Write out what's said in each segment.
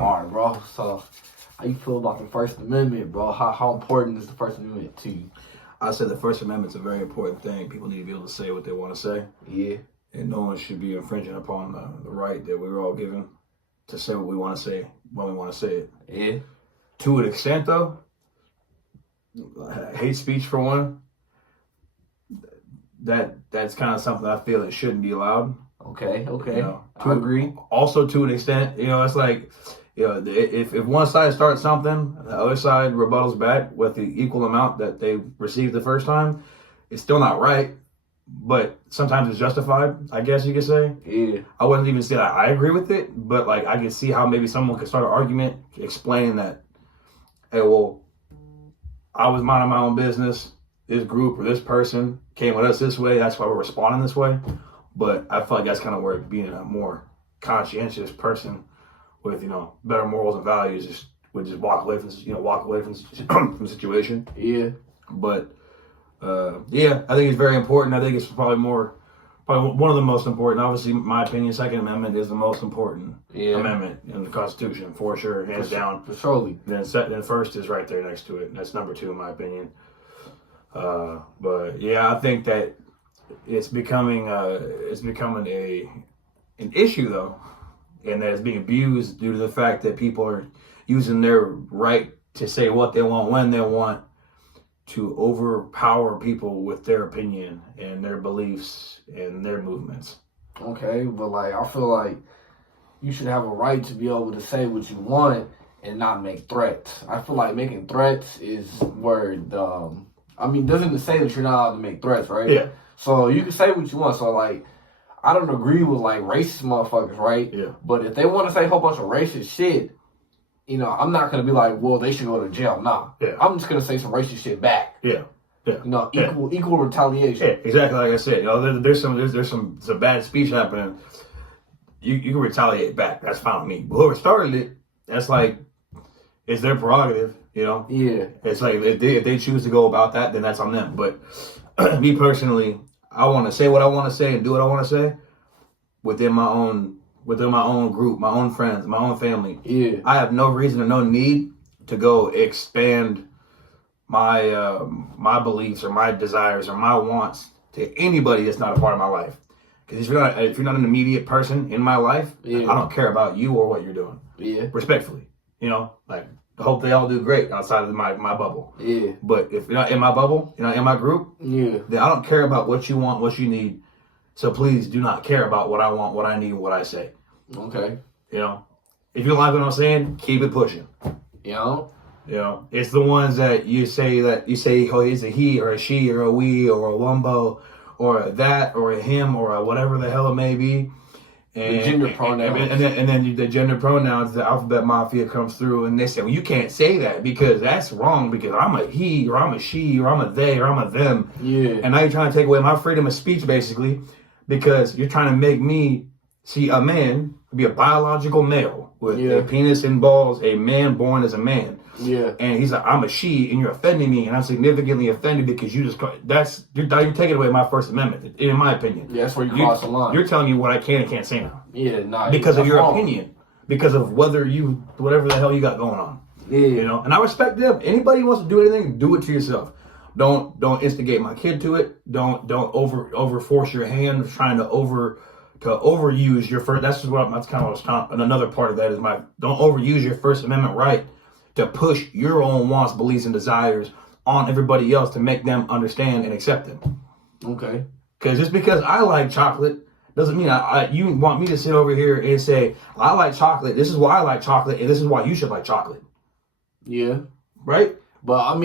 All right, bro. So, how you feel about the First Amendment, bro? How important is the First Amendment to you? I said the First Amendment's a very important thing. People need to be able to say what they want to say. Yeah. And no one should be infringing upon the right that we were all given to say what we want to say when we want to say it. Yeah. To an extent, though, hate speech for one, that's kind of something I feel it shouldn't be allowed. Okay. I agree. Also, to an extent, it's like, if one side starts something, the other side rebuttals back with the equal amount that they received the first time, it's still not right, but sometimes it's justified, I guess you could say. Yeah. I wouldn't even say that I agree with it, but like I can see how maybe someone could start an argument explaining that, hey, well, I was minding my own business. This group or this person came with us this way. That's why we're responding this way. But I feel like that's kind of where being a more conscientious person with, better morals and values would just walk away from from the situation. Yeah. But I think it's very important. I think it's probably one of the most important. Obviously, in my opinion, Second Amendment is the most important amendment in the Constitution, for sure, hands down. For surely. Then first is right there next to it. That's number 2 in my opinion. But yeah, I think that it's becoming an issue though, and that it's being abused due to the fact that people are using their right to say what they want when they want to overpower people with their opinion and their beliefs and their movements. Okay, but I feel like you should have a right to be able to say what you want and not make threats. I feel like making threats is where doesn't it say that you're not allowed to make threats, right? Yeah. So you can say what you want. So I don't agree with racist motherfuckers, right? Yeah. But if they want to say a whole bunch of racist shit, I'm not gonna be like, well, they should go to jail. Nah. Yeah. I'm just gonna say some racist shit back. Yeah. Yeah. Equal retaliation. Yeah, exactly like I said. There's some bad speech happening. You can retaliate back. That's fine with me. But whoever started it, that's it's their prerogative. Yeah. It's like if they choose to go about that, then that's on them. But me personally, I want to say what I want to say and do what I want to say within my own group, my own friends, my own family. Yeah. I have no reason and no need to go expand my my beliefs or my desires or my wants to anybody that's not a part of my life. Because if you're not an immediate person in my life, I don't care about you or what you're doing. Yeah. Respectfully, I hope they all do great outside of my bubble. Yeah. But if you're not in my bubble, you're not in my group, then I don't care about what you want, what you need. So please do not care about what I want, what I need, what I say. Okay. If you like what I'm saying, keep it pushing. It's the ones that you say, oh, it's a he or a she or a we or a wumbo or a that or a him or a whatever the hell it may be. And, the gender pronouns. And then the gender pronouns, the alphabet mafia comes through and they say, well, you can't say that because that's wrong because I'm a he or I'm a she or I'm a they or I'm a them. Yeah. And now you're trying to take away my freedom of speech basically because you're trying to make me see a man be a biological male with a penis and balls, a man born as a man. Yeah. And he's like, I'm a she, and you're offending me, and I'm significantly offended because you're taking away my First Amendment, in my opinion. Yeah, that's where you cross the line. You're telling me what I can and can't say now. Yeah, nah. Because of your opinion. Because of whatever the hell you got going on. Yeah. And I respect them. Anybody who wants to do anything, do it to yourself. Don't instigate my kid to it. Don't over force your hand trying to overuse your first. That's kind of what I was talking. And another part of that is don't overuse your First Amendment right to push your own wants, beliefs, and desires on everybody else to make them understand and accept them. Okay. Because just because I like chocolate doesn't mean you want me to sit over here and say, I like chocolate, this is why I like chocolate, and this is why you should like chocolate. Yeah. Right? But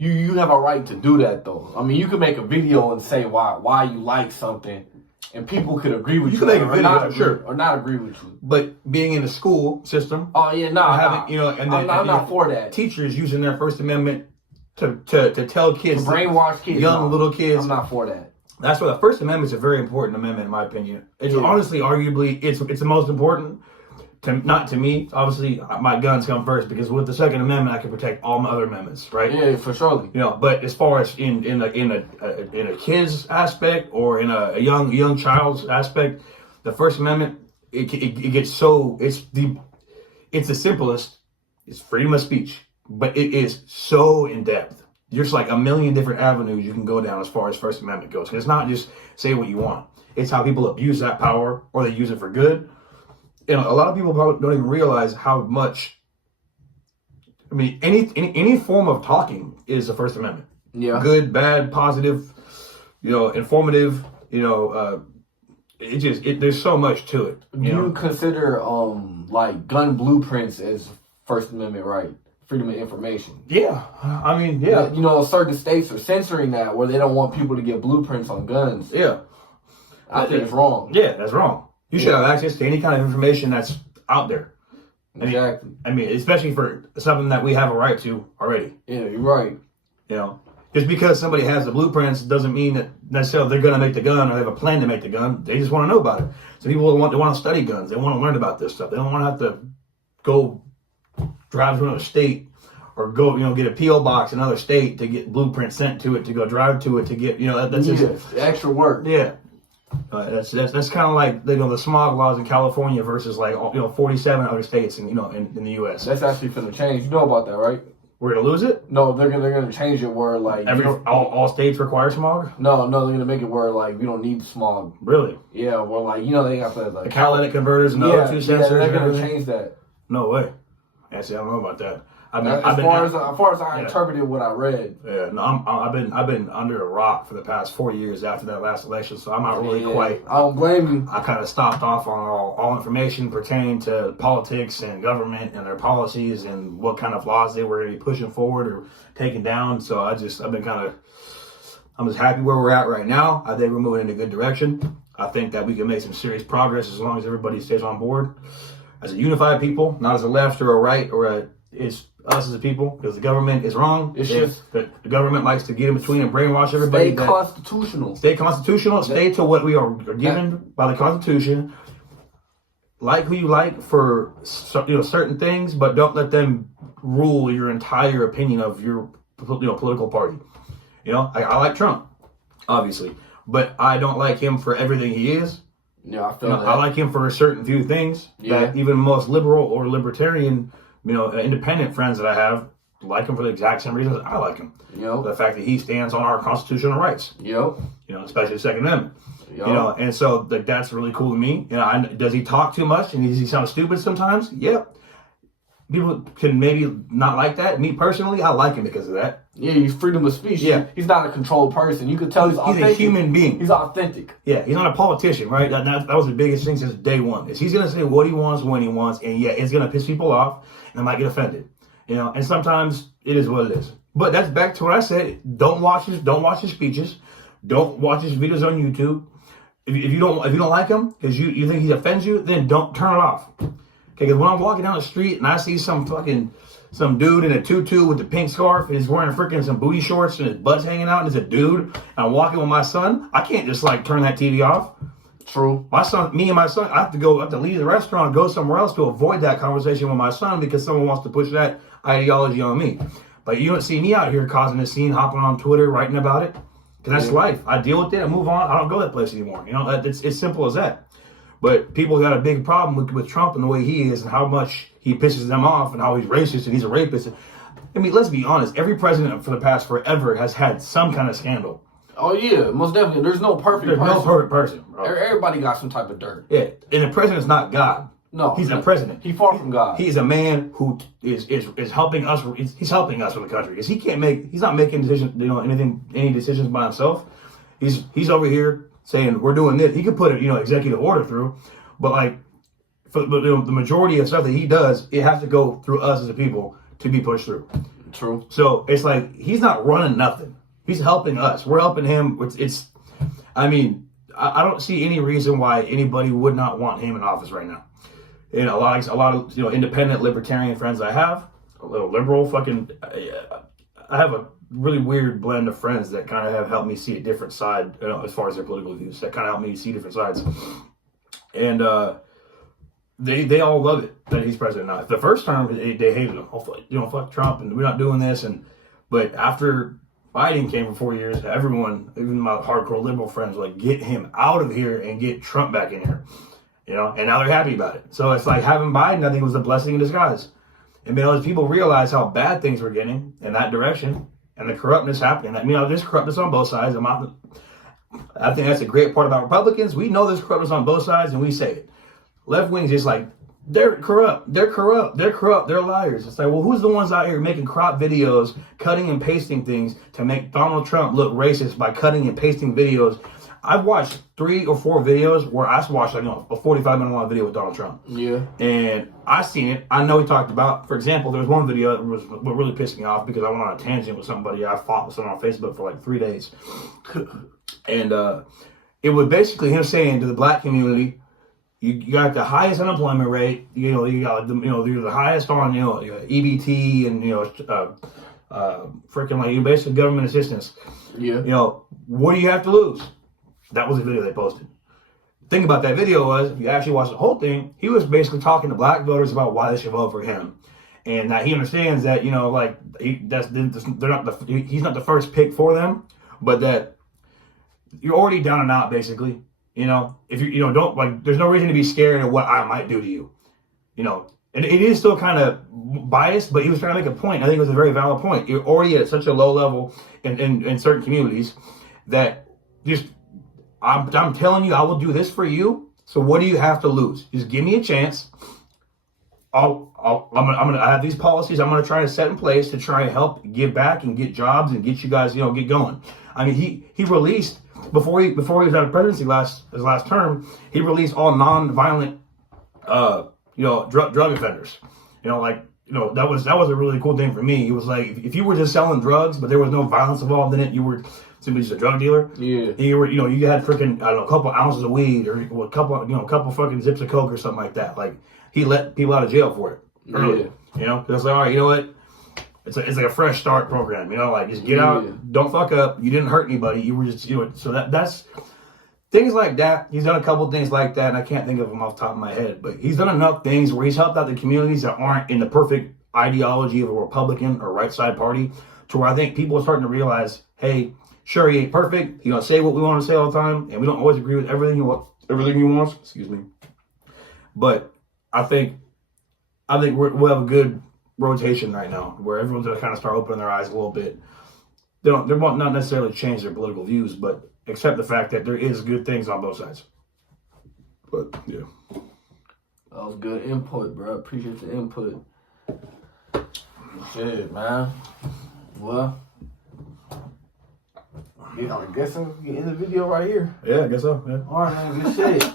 you have a right to do that though. You can make a video and say why you like something. And people could agree with you. You can make a video, sure. Or not agree with you. But being in the school system. Oh, yeah, nah. I'm not for that. Teachers using their First Amendment to tell kids. To brainwash kids. Little kids. I'm not for that. That's why the First Amendment is a very important amendment, in my opinion. It's honestly, arguably, it's the most important. Not to me, obviously, my guns come first because with the Second Amendment, I can protect all my other amendments, right? Yeah, for sure. But as far as in a kid's aspect or in a young child's aspect, the First Amendment it gets so it's the simplest. It's freedom of speech, but it is so in depth. There's like a million different avenues you can go down as far as First Amendment goes. It's not just say what you want. It's how people abuse that power or they use it for good. A lot of people probably don't even realize how much. I mean, any form of talking is the First Amendment. Yeah. Good, bad, positive, informative. There's so much to it. Do you consider like gun blueprints as First Amendment right? Freedom of information. Yeah, I mean, yeah. Certain states are censoring that where they don't want people to get blueprints on guns. Yeah. I think it's wrong. Yeah, that's wrong. You should have access to any kind of information that's out there. Exactly. I mean, especially for something that we have a right to already. Yeah, you're right. Just because somebody has the blueprints doesn't mean that necessarily they're going to make the gun or they have a plan to make the gun. They just want to know about it. So people want to study guns. They want to learn about this stuff. They don't want to have to go drive to another state or go, get a P.O. box in another state to get blueprints sent to it, to go drive to it, to get, that's just extra work. Yeah. That's kind of like the smog laws in California versus 47 other states in the U.S. That's actually going to change. You know about that, right? We're gonna lose it? No, they're gonna change it where all states require smog. No, they're gonna make it where we don't need smog. Really? Yeah, well, they got the catalytic converters and other two sensors. They're gonna change that. No way. Actually, I don't know about that. As far as I interpreted what I read. Yeah, no, I've been under a rock for the past 4 years after that last election, so I'm not really quite. I don't blame you. I kind of stopped off on all information pertaining to politics and government and their policies and what kind of laws they were going to be pushing forward or taking down. So I'm just happy where we're at right now. I think we're moving in a good direction. I think that we can make some serious progress as long as everybody stays on board as a unified people, not as a left or a right or it's us as a people, because the government is wrong. It's just the government likes to get in between and brainwash everybody. Stay constitutional. Stay to what we are given by the Constitution. Like who you like for certain things, but don't let them rule your entire opinion of your political party. I like Trump, obviously, but I don't like him for everything he is. Yeah, I feel that. I like him for a certain few things that even the most liberal or libertarian independent friends that I have like him for the exact same reasons I like him. The fact that he stands on our constitutional rights. Especially the Second Amendment. And so that's really cool to me. Does he talk too much and does he sound stupid sometimes? Yep. People can maybe not like that. Me personally, I like him because of that. Yeah, he's freedom of speech. Yeah. He's not a controlled person. You could tell he's authentic. He's a human being. He's authentic. Yeah, he's not a politician, right? That was the biggest thing since day one. Is he's going to say what he wants when he wants, and it's going to piss people off, and they might get offended. And sometimes it is what it is. But that's back to what I said. Don't watch his speeches. Don't watch his videos on YouTube. If you don't like him because you think he offends you, then don't turn it off. Okay, because when I'm walking down the street and I see some dude in a tutu with a pink scarf and he's wearing freaking some booty shorts and his butt's hanging out and he's a dude and I'm walking with my son, I can't just turn that TV off. True. Me and my son, I have to leave the restaurant and go somewhere else to avoid that conversation with my son because someone wants to push that ideology on me. But you don't see me out here causing a scene, hopping on Twitter, writing about it. Because that's life. I deal with it, I move on, I don't go that place anymore. It's simple as that. But people got a big problem with Trump and the way he is and how much he pisses them off and how he's racist and he's a rapist. I mean, let's be honest. Every president for the past forever has had some kind of scandal. Oh, yeah, most definitely. There's no perfect person. No perfect person, bro. Everybody got some type of dirt. Yeah, and the president's not God. No. He's a president. He's far from God. He's a man who is helping us. He's helping us with the country. Because he's not making decisions, any decisions by himself. He's over here saying we're doing this. He could put executive order through, but for the majority of stuff that he does, it has to go through us as a people to be pushed through. True. So it's he's not running nothing. He's helping us. We're helping him. I don't see any reason why anybody would not want him in office right now. And a lot of independent libertarian friends I have, a little liberal I have a really weird blend of friends that kind of have helped me see a different side, as far as their political views. That kind of helped me see different sides, and they all love it that he's president now. The first term they hated him. Oh, fuck Trump, and we're not doing this. But after Biden came for 4 years, everyone, even my hardcore liberal friends, were get him out of here and get Trump back in here. you know, and now they're happy about it. So it's like having Biden, I think, was a blessing in disguise. And because people realize how bad things were getting in that direction and the corruptness happening. That, you know, there's corruptness on both sides. I think that's a great part about Republicans. We know there's corruptness on both sides, and we say it. Left wing's just like, they're corrupt, they're liars. It's like, well, who's the ones out here making crop videos, cutting and pasting things to make Donald Trump look racist by cutting and pasting videos? I've watched 3 or 4 videos where I watched, like, you know, a 45-minute long video with Donald Trump. Yeah. And I seen it. I know he talked about, for example, there was one video that was what really pissed me off because I went on a tangent with somebody. I fought with someone on Facebook for like 3 days. And it was basically him saying to the black community, you got the highest unemployment rate, you know, you're the highest on, you know, EBT and, you know, freaking like, you basically government assistance. Yeah. You know, what do you have to lose? That was the video they posted. The thing about that video was, if you actually watch the whole thing, he was basically talking to black voters about why they should vote for him. And that he understands that, you know, like, he's not the first pick for them, but that you're already down and out, basically. You know, if you know, don't, like, there's no reason to be scared of what I might do to you. You know, and it is still kind of biased, but he was trying to make a point. I think it was a very valid point. You're already at such a low level in certain communities that just, I'm telling you, I will do this for you. So what do you have to lose? Just give me a chance. I have these policies I'm gonna try to set in place to try and help give back and get jobs and get you guys, you know, get going. I mean, he released before he was out of presidency his last term, he released all non-violent you know, drug offenders. You know, like, you know, that was a really cool thing for me. It was like, if you were just selling drugs but there was no violence involved in it, you were simply just a drug dealer. Yeah. And you were, you know, you had freaking, I don't know, a couple ounces of weed or a couple fucking zips of coke or something like that. Like, he let people out of jail for it early. You know, because like, all right, you know what? It's like a fresh start program. You know, like, just get out, don't fuck up. You didn't hurt anybody. You were just, you know, so that's things like that. He's done a couple things like that, and I can't think of them off the top of my head. But he's done enough things where he's helped out the communities that aren't in the perfect ideology of a Republican or right side party, to where I think people are starting to realize, hey, sure, he ain't perfect. He don't say what we want to say all the time, and we don't always agree with everything he wants. Excuse me. But I think we'll have a good rotation right now, where everyone's gonna kind of start opening their eyes a little bit. They won't not necessarily change their political views, but accept the fact that there is good things on both sides. But yeah, that was good input, bro. Appreciate the input. Shit, man. Well, yeah, I guess we can end the video right here. Yeah, I guess so. Yeah. All right, man. Good shit.